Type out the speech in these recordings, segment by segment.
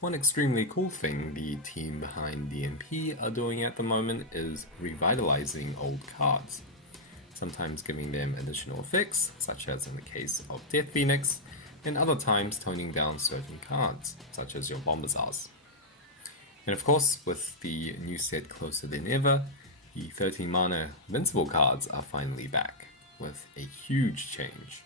One extremely cool thing the team behind DMP are doing at the moment is revitalizing old cards, sometimes giving them additional effects, such as in the case of Death Phoenix, and other times toning down certain cards, such as your Bombazars. And of course, with the new set closer than ever, the 13 mana Invincible cards are finally back, with a huge change.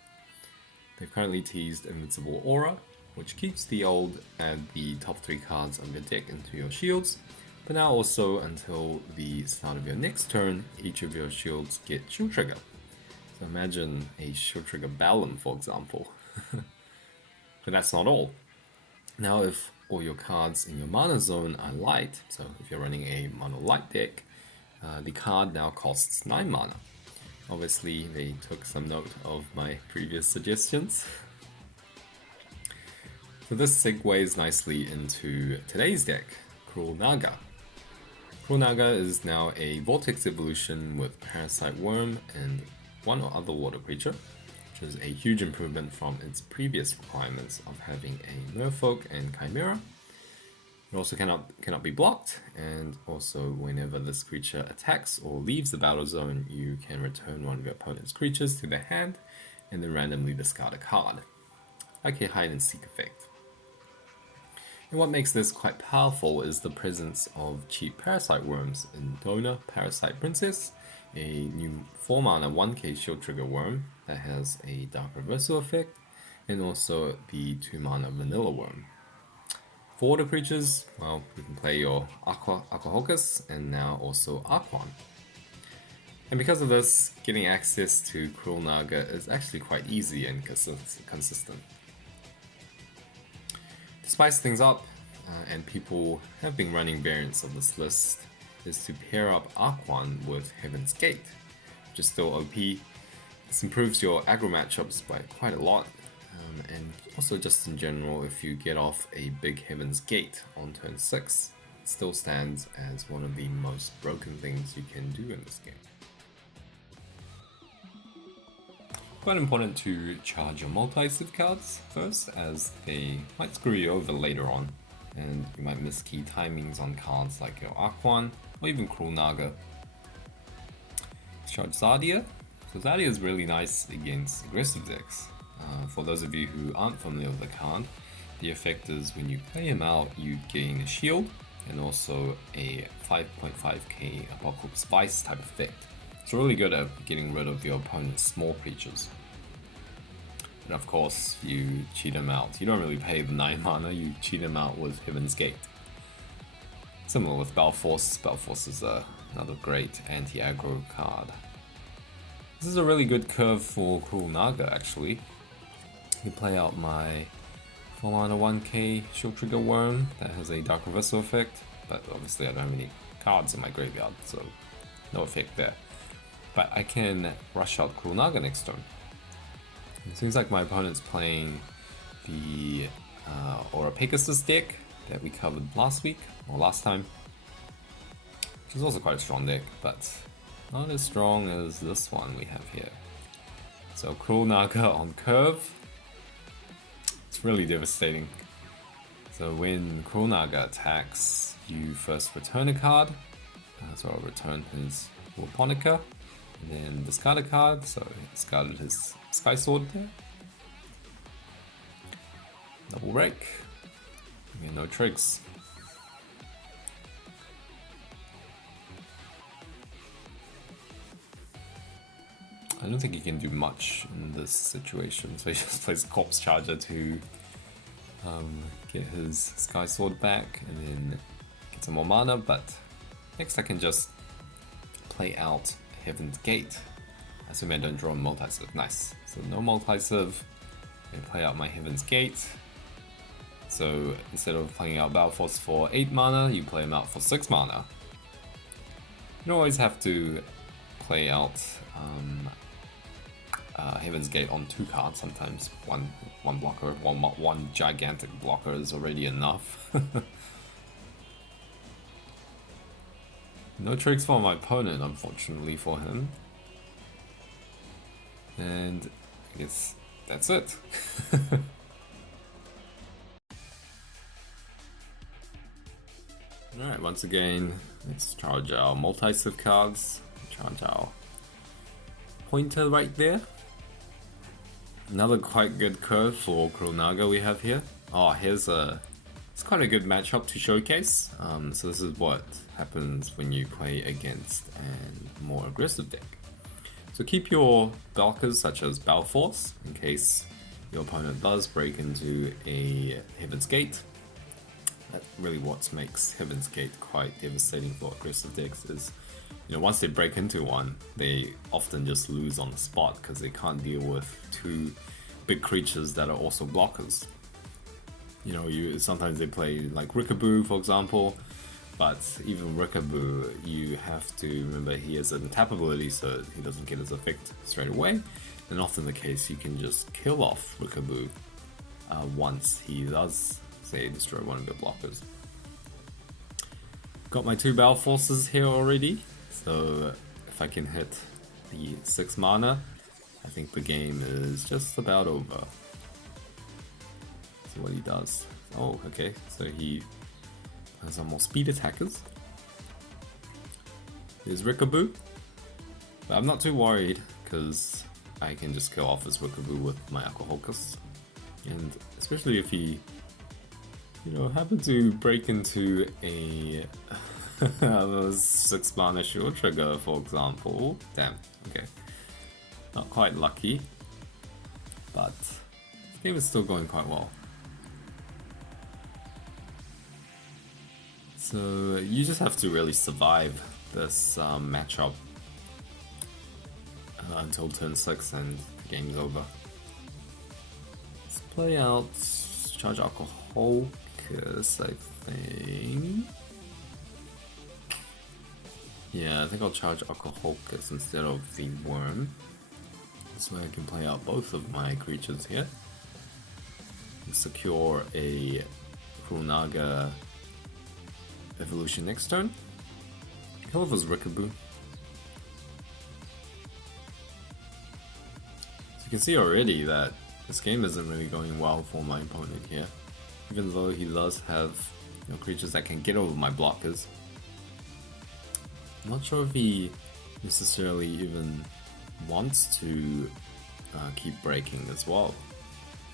They've currently teased Invincible Aura, which keeps the old add the top 3 cards of your deck into your shields, but now also until the start of your next turn, each of your shields get Shield Trigger. So imagine a Shield Trigger Balam, for example. But that's not all. Now if all your cards in your mana zone are light, so if you're running a mono light deck, the card now costs 9 mana. Obviously they took some note of my previous suggestions. So this segues nicely into today's deck, Cruel Naga. Cruel Naga is now a Vortex evolution with Parasite Worm and one or other water creature, which is a huge improvement from its previous requirements of having a Merfolk and Chimera. It also cannot be blocked, and also whenever this creature attacks or leaves the battle zone, you can return one of your opponent's creatures to their hand and then randomly discard a card, like a hide and seek effect. And what makes this quite powerful is the presence of cheap Parasite Worms in Dona Parasite Princess, a new 4 mana 1k Shield Trigger Worm that has a Dark Reversal effect, and also the 2 mana Vanilla Worm. For water creatures, well, you can play your Aquahocus and now also Aquan. And because of this, getting access to Cruel Naga is actually quite easy and consistent. To spice things up, and people have been running variants of this list, is to pair up Aquan with Heaven's Gate, which is still OP. This improves your aggro matchups by quite a lot, and also just in general, if you get off a big Heaven's Gate on turn 6, it still stands as one of the most broken things you can do in this game. Quite important to charge your multi-civ cards first, as they might screw you over later on, and you might miss key timings on cards like your Aquan or even Cruel Naga. Charge Zardia. So Zardia is really nice against aggressive decks. For those of you who aren't familiar with the card, the effect is when you play him out, you gain a shield and also a 5.5k Apocalypse Vice type effect. It's really good at getting rid of your opponent's small creatures. And of course, you cheat him out. You don't really pay the 9 mana, you cheat him out with Heaven's Gate. Similar with Balforce. Balforce is another great anti-aggro card. This is a really good curve for Cruel Naga actually. You play out my 4 mana 1k Shield Trigger Worm that has a Dark Reversal effect, but obviously I don't have any cards in my graveyard, so no effect there. But I can rush out Cruel Naga next turn. It seems like my opponent's playing the Aura Pegasus deck that we covered last week, or last time, which is also quite a strong deck, but not as strong as this one we have here. So Cruel Naga on curve, it's really devastating. So when Cruel Naga attacks, you first return a card, so I'll return his Wurponica, and then discard a card, so he discarded his Sky Sword there. Double Rake. Again, no tricks. I don't think he can do much in this situation, so he just plays Corpse Charger to get his Sky Sword back and then get some more mana, but next I can just play out Heaven's Gate. Assuming I don't draw a multi-civ. Nice. So no multi-civ. I play out my Heaven's Gate. So instead of playing out Balforce for 8 mana, you play him out for 6 mana. You don't always have to play out Heaven's Gate on 2 cards. Sometimes one blocker, one gigantic blocker is already enough. No tricks for my opponent, unfortunately for him. And I guess that's it. Alright, once again, let's charge our multi-sieve cards, charge our pointer right there. Another quite good curve for Naga we have here. Oh, it's quite a good matchup to showcase. So this is what happens when you play against a more aggressive deck. So keep your blockers such as Balforce in case your opponent does break into a Heaven's Gate. That's really what makes Heaven's Gate quite devastating for aggressive decks is, once they break into one, they often just lose on the spot because they can't deal with two big creatures that are also blockers. Sometimes they play like Rickaboo, for example, but even Rickaboo, you have to remember he has an tap ability, so he doesn't get his effect straight away. And often the case, you can just kill off Rickaboo once he does, say, destroy one of your blockers. Got my 2 Balforces here already, so if I can hit the 6 mana, I think the game is just about over. See what he does. Oh, okay, so he has some more speed attackers. There's Rickaboo, but I'm not too worried because I can just kill off his Rickaboo with my Alcoholcus. And especially if he, happen to break into a 6 mana shield trigger, for example. Damn, okay. Not quite lucky, but this game is still going quite well. So you just have to really survive this matchup until turn 6 and the game's over. Let's play out Charge Alcoholcus, I think. Yeah, I think I'll charge Alcoholcus instead of the Worm. This way I can play out both of my creatures here. And secure a Naga evolution next turn. Kill off his Rickaboo. So you can see already that this game isn't really going well for my opponent here. Even though he does have creatures that can get over my blockers. I'm not sure if he necessarily even wants to keep breaking as well.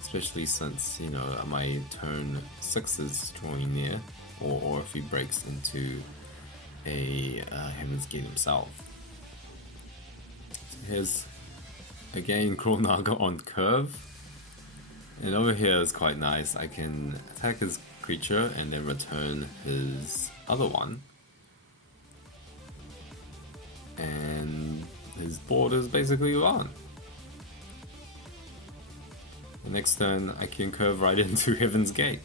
Especially since, my turn 6 is drawing near. Or if he breaks into a Heaven's Gate himself. So here's again Naga on curve. And over here is quite nice. I can attack his creature and then return his other one. And his board is basically gone. The next turn I can curve right into Heaven's Gate.